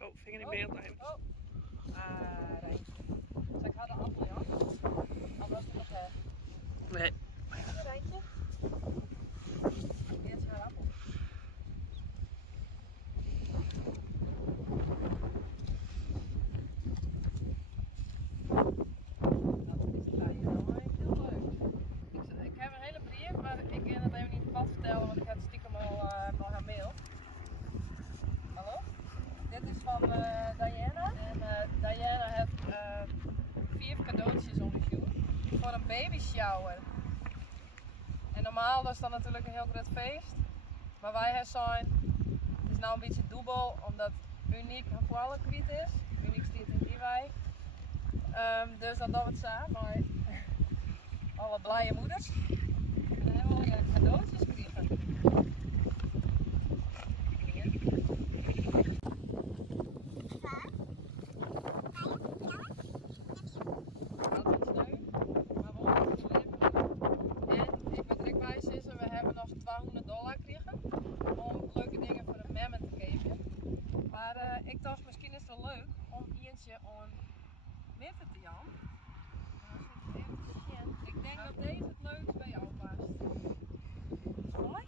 Oh, vinger in beeld nemen. Oh. Ah, Rijntje. Zal ik haar de appel, ja? Anders nog her. Nee. Rijntje? Dit is haar appel. Ik heb een hele brief, maar ik kan het even niet pad vertellen, want ik heb stiekem al haar mail. Hallo? Dit is van Diana. En Diana heeft 4 cadeautjes onderzocht voor een baby shower. En normaal is dat natuurlijk een heel groot feest. Maar wij hebben zijn, het is nou een beetje dubbel, omdat Uniek een voile kwijt is. Uniek staat in die wijk. Dus dan doen we het samen, maar alle blije moeders. En dan hebben we al cadeautjes gekregen. We hebben nog $200 gekregen om leuke dingen voor de memmen te geven. Maar ik dacht misschien is het wel leuk om eentje aan witte te jan. Ik denk dat deze het leukst bij jou past. Is het mooi?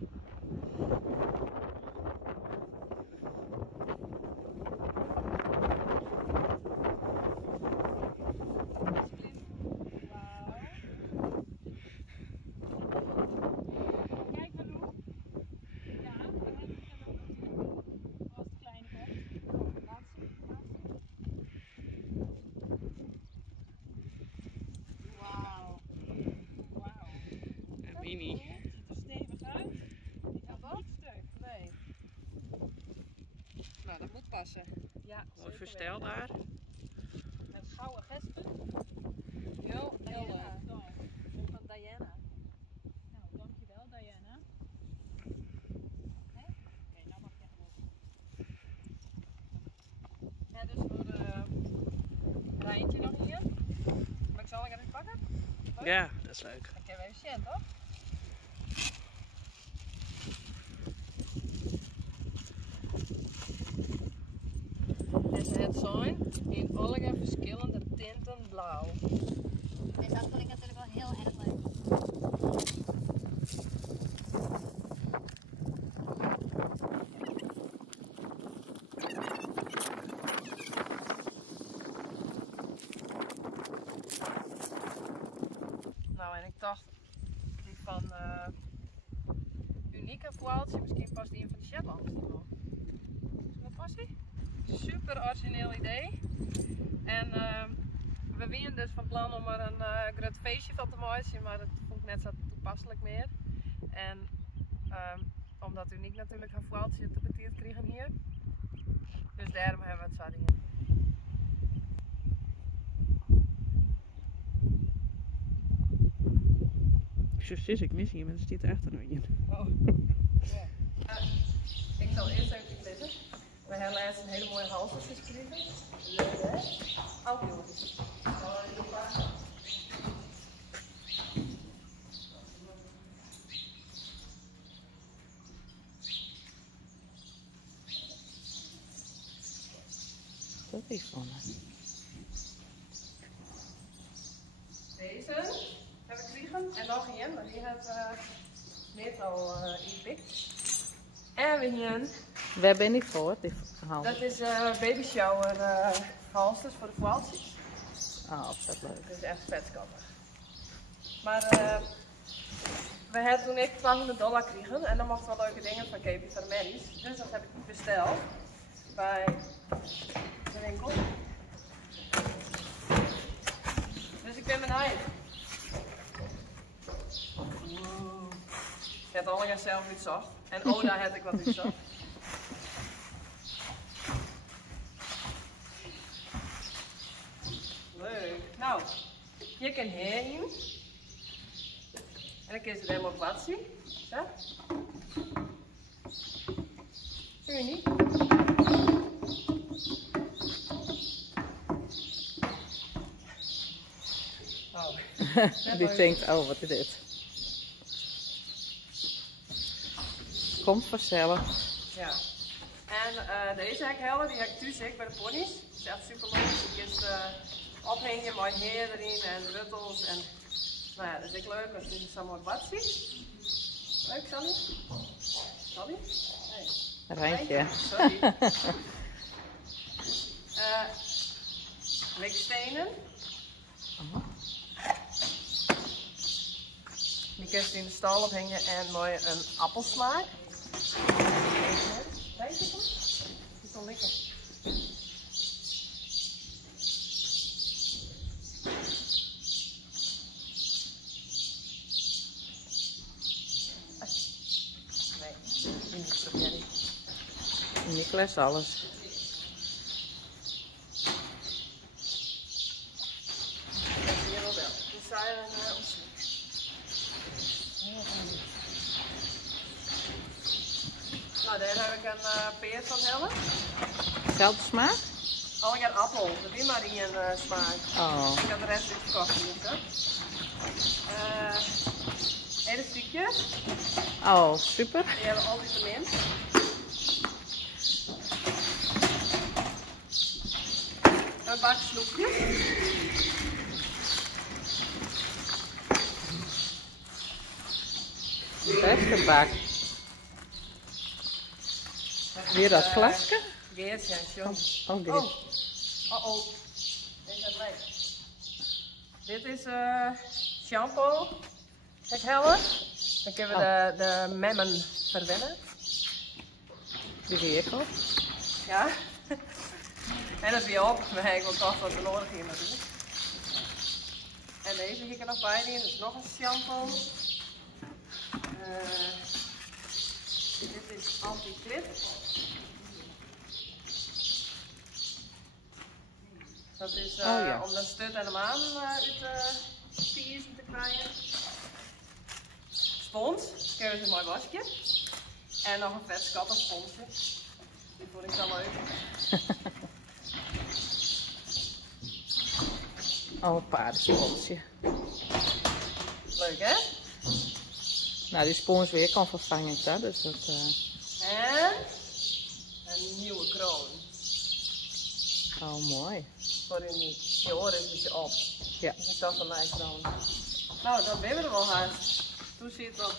Mini. Het ziet er stevig uit. Ja, wat? Stuk. Nee. Nou, dat moet passen. Ja, Mooi verstel daar. Met gouden gespen. Heel leuk. Van Diana. Nou, dankjewel Diana. Oké, nou mag je gewoon. Ja, dus voor Rijntje nog hier. Maar ik zal ik even pakken? Leuk? Ja, dat is leuk. Ik heb even cent, hoor. En het zijn in allerlei verschillende tinten blauw. Deze vind ik natuurlijk wel heel erg leuk. Nou, en ik dacht die van Unieke voiltje, misschien past die in van de Shetlands. Wat past die? Super origineel idee. En we waren dus van plan om er een groot feestje van te maken, maar dat vond ik net zo toepasselijk meer. En omdat Uniek natuurlijk een voiltje te betiert kregen hier. Dus daarom hebben we het zo hier. Precies, ik mis hier, maar er zit achter nog in. Oh. Ja. Ik zal eerst even lezen. We hebben laatst een hele mooie halsjes gekregen. Leuk hè? Oh joh. Dat is van me. Deze heb ik gekregen. En nog een, maar die heeft net al ingepikt. En weer hier. Waar ben ik voor? Dat is baby shower halsters voor de kwaaltjes. Oh, dat leuk. Dat is echt vet schattig. Maar we hebben toen echt $200 gekregen en dan mochten we leuke dingen van Capie van de Merries. Dus dat heb ik besteld bij de winkel. Dus ik ben benieuwd. Wow. Ik heb allemaal zelf iets zacht. En Oda heb ik wat iets zacht. Leuk. Nou, je kan hierheen. En dan kun je het helemaal plat zien. Zo. Zie je niet? Oh. Die denkt, oh wat is dit? Komt vanzelf. Ja. En deze heb ik helder, die heb ik thuis bij de ponies. Dat is echt super leuk. Je kunt ophangen, mooi heer erin en ruttels. En, nou ja, dat is echt leuk, want het is zo'n mooi badje. Leuk, Sally? Sally? Nee. Rijntje. Sorry. Likstenen. Die kun je in de stal ophangen en mooi een appelsmaak. Kijk je toch? Het is wel lekker. Nee, die niet proberen. Nicolas alles. Hier wel wel. Die zijn ons. Nou, daar heb ik een peer van Helle. Zelfde smaak? Oh, ik heb een appel. Dat is maar die een smaak. Oh. Ik heb de rest niet gekocht. Elastiekje. Oh, super. Die hebben altijd de mint. Een bak snoepjes. Beste bak. Weer dat glasje? Geert, ja, John. Oh, Oh, oh. Deze gaat leeg. Dit is shampoo. Kijk, helder. Dan kunnen we de memmen verwennen. Die zie ik op. Ja. En dat is weer op. Maar ik wil toch wat er nodig hier natuurlijk. En deze hier nog bij in. Dat is nog een shampoo. Dit is anti-clip. Dat is ja. om de stut en de maan uit de spiersen te krijgen. Spons, krijg je een mooi wasje. En nog een vet schattensponsje. Die vond ik wel leuk. Oh, een paardensponsje. Leuk hè? Nou, die spons weer kan vervangen, hè? Dus dat... En een nieuwe kroon. Oh, mooi. Voor je oren is een beetje op. Ja. Dus ik dacht van mijn kroon. Nou, dan ben we er wel haast. Toen zit het op $200.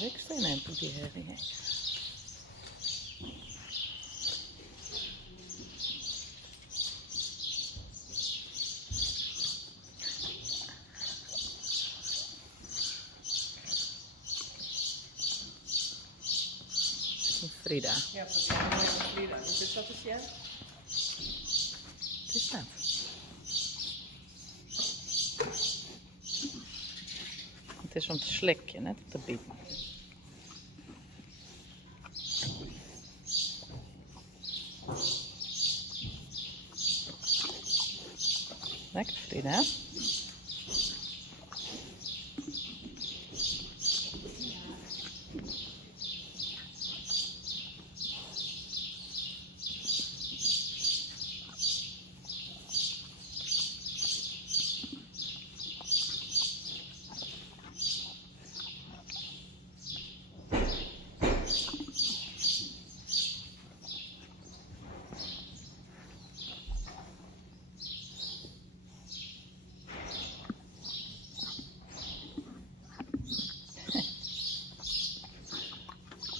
Liksteen en die herring. Frida. Ja, precies. Frida. Dus dat is jij? Wat is dat? Het is om te slikken, net om te bieden. Lekker, Frida.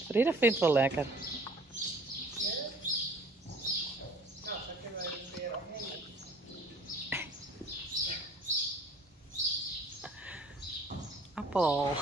Frida vindt het wel lekker. Nou, dan kunnen we er weer omheen. Appel.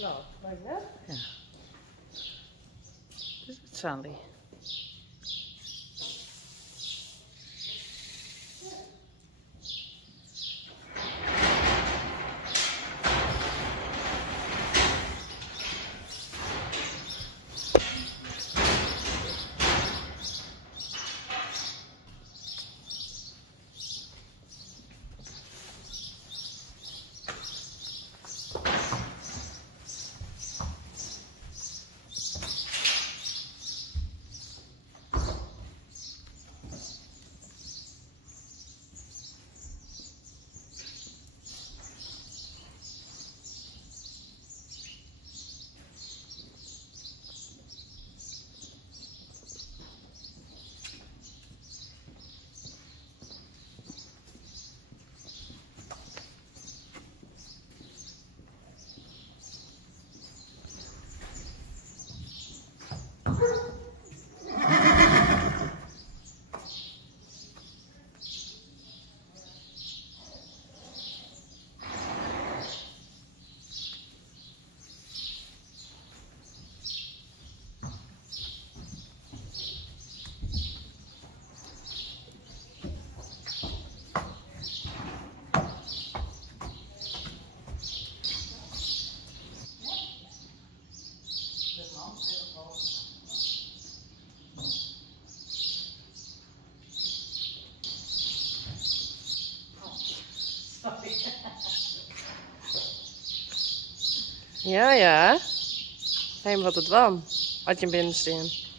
Nou, wat is dat? Dit is het Sandy. Ja, ja. Hé, wat het warm. Had je binnen staan.